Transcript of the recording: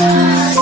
us.